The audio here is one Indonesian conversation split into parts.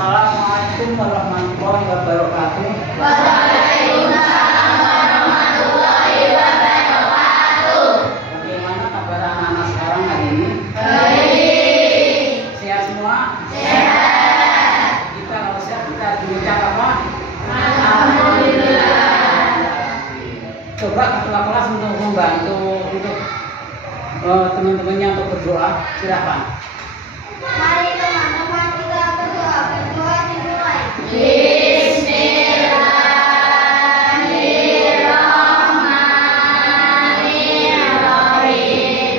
Assalamualaikum warahmatullahi wabarakatuh. Waalaikumsalam warahmatullahi wabarakatuh. Bagaimana kabar anak-anak sekarang hari ini? Baik. Sehat semua? Sehat. Kita kalau sehat kita berucap apa? Alhamdulillah. Coba ketua kelas untuk membantu untuk teman-temannya untuk berdoa, silakan. Mari teman-teman kita berdoa. Berdoa dimulai. Bismillahirrahmanirrahim.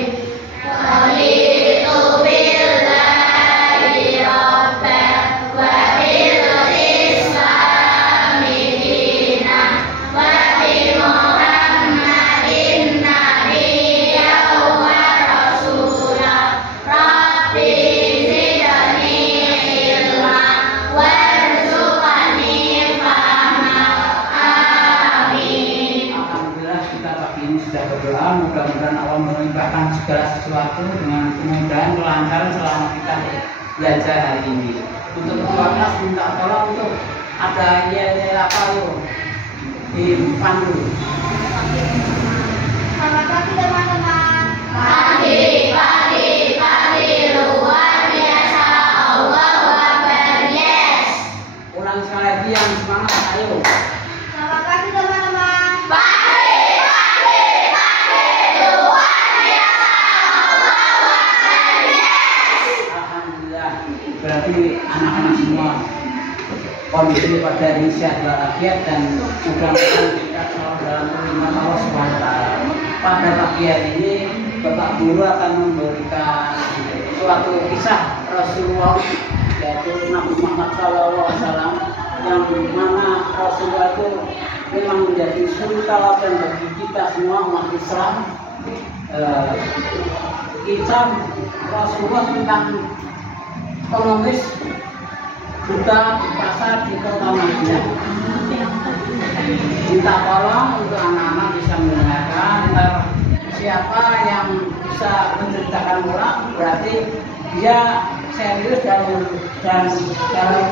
Raditu billahi rabban wa bil islami dinan wa bi Muhammadin nabiyyan wa rasulah. Rabbi zidni ilman warzuqni fahma. Amin. Alhamdulillah kita pagi ini sudah berdoa, mudah-mudahan Allah melimpahkan segala sesuatu dengan kemudahan, kelancaran selama kita belajar hari ini. Untuk ketua kelas minta tolong untuk ada yel apa yuk dipandu. Selamat pagi teman-teman. Pagi luar biasa. Allahu Akbar. Yes. Ulang sekali lagi yang semangat, ayo. Selamat pagi teman-teman. Pagi luar biasa. Allahu Akbar. Yes. Alhamdulillah, berarti anak-anak semua kondisi pada sehat walafiat dan mudah-mudahan kita selalu dalam perlindungan Allah Subhanahu wa Ta'ala. Pada pagi hari ini Bapak Guru akan memberikan suatu kisah Rasulullah, yaitu Nabi Muhammad SAW, yang mana Rasulullah itu memang menjadi suri tauladan bagi kita semua umat Islam. Kisah Rasulullah tentang pengemis buta di pasar di kota Madinah. Minta tolong untuk anak-anak bisa mendengarkan. Ntar siapa yang bisa menceritakan ulang berarti dia serius dalam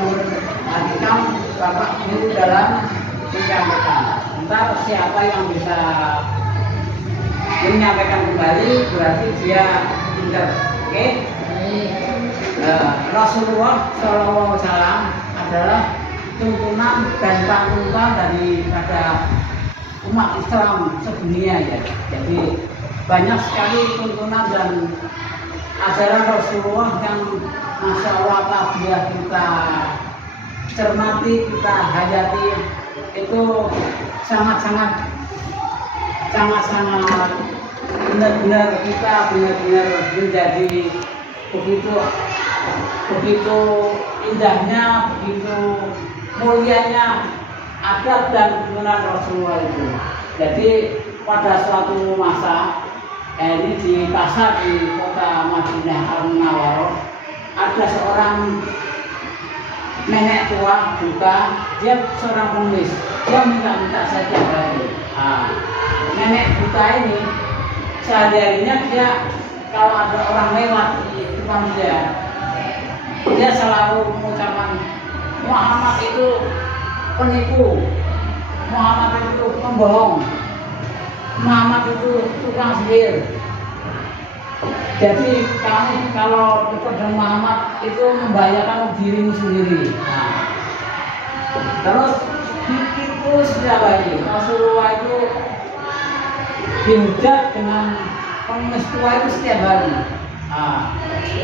memperhatikan Bapak Guru dalam menyampaikan. Ntar siapa yang bisa menyampaikan kembali berarti dia pintar. Oke? Rasulullah SAW adalah tuntunan dan panutan daripada umat Islam sedunia ya. Jadi banyak sekali tuntunan dan ajaran Rasulullah yang Masya Allah apabila kita cermati, kita hayati itu sangat-sangat benar-benar kita benar-benar menjadi begitu indahnya, begitu mulianya adab dan tuntunan Rasulullah itu. Jadi pada suatu masa ini di pasar di kota Madinah Al-Munawwarah ada seorang nenek tua buta, dia seorang pengemis, dia minta saja hari. Nenek buta ini sehari-harinya dia kalau ada orang lewat di depan dia selalu mengucapkan Muhammad itu penipu, Muhammad itu pembohong, Muhammad itu tukang sihir. Jadi kamu kalau dekat dengan Muhammad itu membahayakan dirimu sendiri. Terus itu setiap hari Rasulullah itu dihujat dengan pengemis tua itu setiap hari.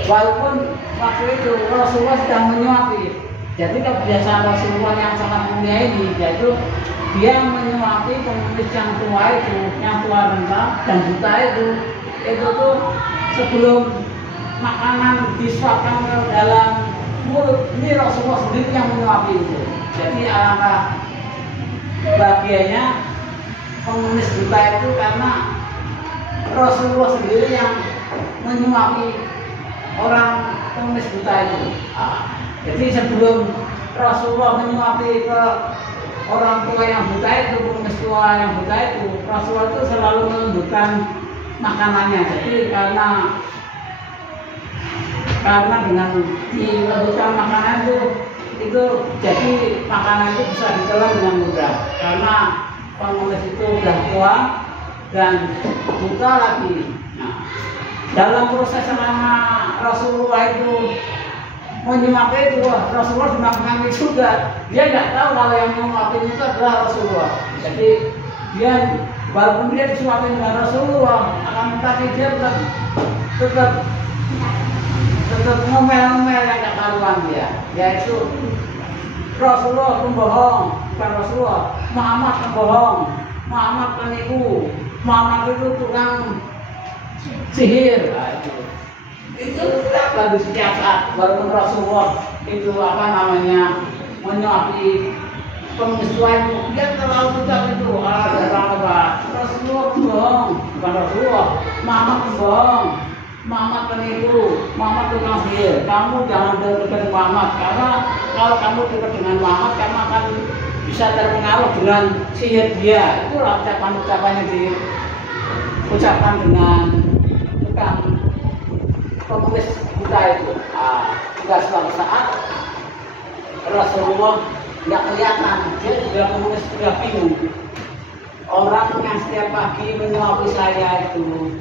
Walaupun waktu itu Rasulullah sedang menyuapi. Jadi kebiasaan Rasulullah yang sangat mulia ini, yaitu dia menyuapi pengemis yang tua itu, yang tua renta dan buta itu tuh sebelum makanan disuapkan ke dalam mulut, ini Rasulullah sendiri yang menyuapi itu. Jadi alangkah bahagianya pengemis buta itu karena Rasulullah sendiri yang menyuapi orang pengemis buta itu. Jadi sebelum Rasulullah menyuapi ke orang tua yang buta itu, pengemis tua yang buta itu, Rasulullah itu selalu menundukkan makanannya. Jadi karena dengan dilembutkan makanan itu itu jadi makanan itu bisa ditelan dengan mudah karena pengemis itu sudah tua dan buta lagi. Nah, dalam proses selama Rasulullah itu menyuapi itu, Rasulullah dimakan juga. Dia nggak tahu kalau yang menyuapin itu adalah Rasulullah. Jadi dia walaupun dia disuapin dengan Rasulullah, akan tetapi dia tetap ngomel-ngomel yang nggak karuan dia. Yaitu Rasulullah pembohong, bukan Rasulullah. Muhammad pembohong, Muhammad penipu, Muhammad itu tukang sihir. Nah, itu bagus setiap saat. Walaupun Rasulullah itu apa namanya menyuapi pengemis tua itu, dia terlalu ucap itu apa? Rasulullah pembohong, bukan Rasulullah. Muhammad pembohong, Muhammad penipu, Muhammad tukang sihir. Kamu jangan dekat Muhammad karena kalau kamu dekat dengan Muhammad, kamu akan bisa terpengaruh dengan sihir dia. Itulah ucapan-ucapan yang diucapkan dengan tukang pengemis buta itu. Juga suatu saat Rasulullah nggak kelihatan, dia juga pengemis sudah bingung. Orang yang setiap pagi menyuapi saya itu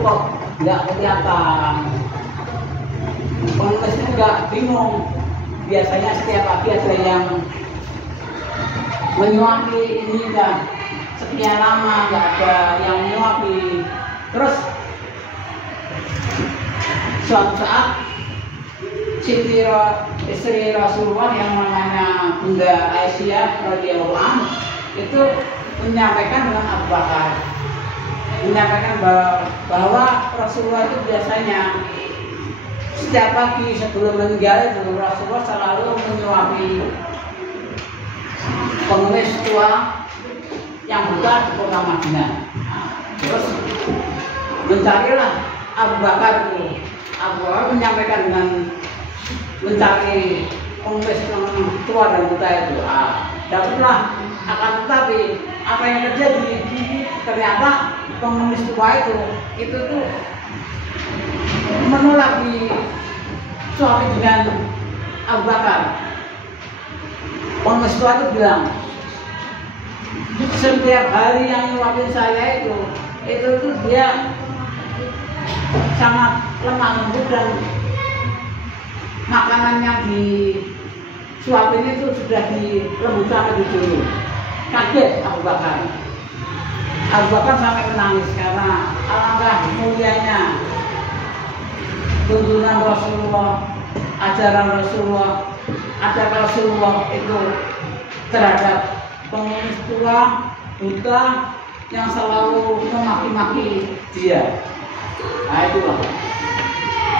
kok nggak kelihatan. Pengemis itu nggak bingung. Biasanya setiap pagi ada yang menyuapi ini kan sekian lama nggak ada yang menyuapi. Terus suatu saat Siti istri Rasulullah yang namanya Bunda Aisyah radhiyallahu anha itu menyampaikan dengan Abu Bakar, menyampaikan bahwa Rasulullah itu biasanya setiap pagi sebelum meninggal itu Rasulullah selalu menyuapi pengemis tua yang buta di kota Madinah. Terus mencarilah Abu Bakar itu. Abu Bakar menyampaikan dengan mencari pengemis yang tua dan buta itu. Dapatlah, akan tetapi apa yang terjadi? Ternyata pengemis tua itu tuh menolak disuapi dengan Abu Bakar. Pengemis tua itu bilang, setiap hari yang nyuapin saya itu tuh dia sangat lemah lembut dan makanan yang disuapin itu sudah dilembutkan lebih dulu. Kaget Abu Bakar. Abu Bakar sampai menangis karena alangkah mulianya tuntunan Rasulullah, ajaran Rasulullah itu terhadap pengemis tua buta yang selalu memaki-maki dia. Nah itulah.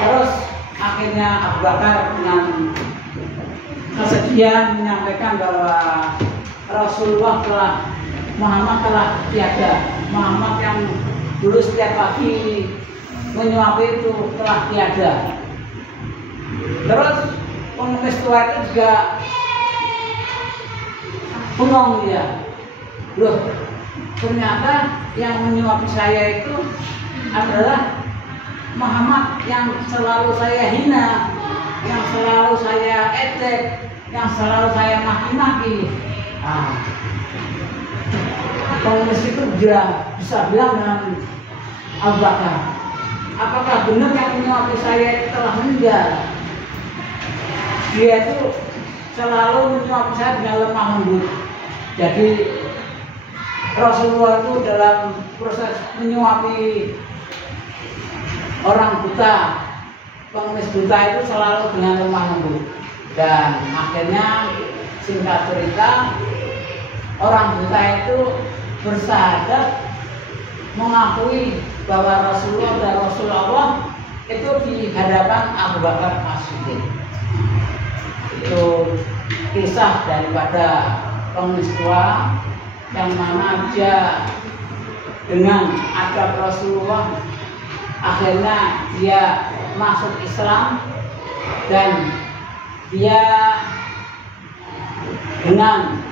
Terus akhirnya Abu Bakar dengan kesedihan menyampaikan bahwa Muhammad telah tiada. Muhammad yang dulu setiap pagi menyuapi itu telah tiada. Terus pengemis tua itu juga bengong dia. Loh, ternyata yang menyuapi saya itu adalah Muhammad yang selalu saya hina, yang selalu saya ejek, yang selalu saya maki-maki. Pengemis itu bisa bilang dengan Abu Bakar, apakah benar yang menyuapi saya itu telah meninggal? Dia itu selalu menyuapi saya dengan lemah lembut. Jadi Rasulullah itu dalam proses menyuapi orang buta, pengemis buta itu selalu dengan lemah lembut. Dan akhirnya singkat cerita, orang buta itu bersyahadat mengakui bahwa Rasulullah dan Rasulullah itu di hadapan Abu Bakar As-Siddiq. Itu kisah daripada pengemis tua yang mana dia dengan adab Rasulullah akhirnya dia masuk Islam dan dia dengan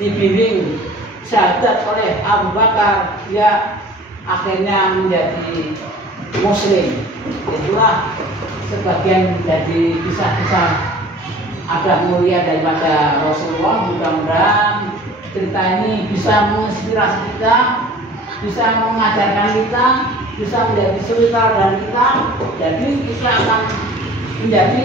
dibimbing syahadat oleh Abu Bakar dia akhirnya menjadi Muslim. Itulah sebagian dari kisah-kisah ada mulia daripada Rasulullah. Mudah-mudahan cerita ini bisa menginspirasi kita, bisa mengajarkan kita, bisa menjadi sutradara kita. Jadi kita akan menjadi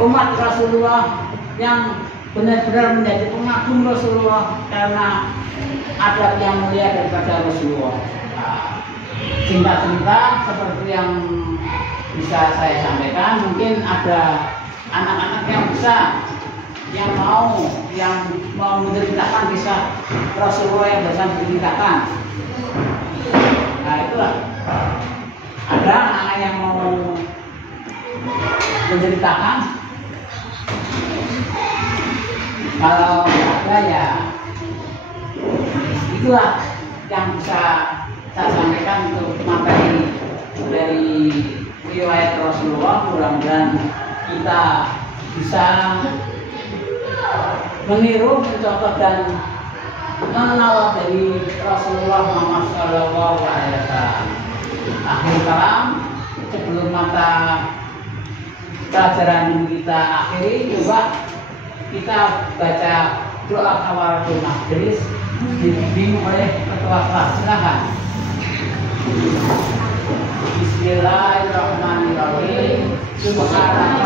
umat Rasulullah yang benar-benar menjadi pengagum Rasulullah karena adab yang mulia daripada Rasulullah. Cinta-cinta seperti yang bisa saya sampaikan, mungkin ada anak-anak yang mau menceritakan kisah Rasulullah yang biasa diceritakan. Nah itulah, ada anak yang mau menceritakan. Kalau ada ya itulah yang bisa saya sampaikan untuk materi dari riwayat Rasulullah. Mudah-mudahan kita bisa meniru, mencontoh dan mengenal dari Rasulullah Muhammad SAW. Akhir kalam, sebelum mata pelajaran kita akhiri, coba kita baca doa kafaratul majlis dibimbing oleh ketua kelas. Silakan. Bismillahirrahmanirrahim. Subhanallah.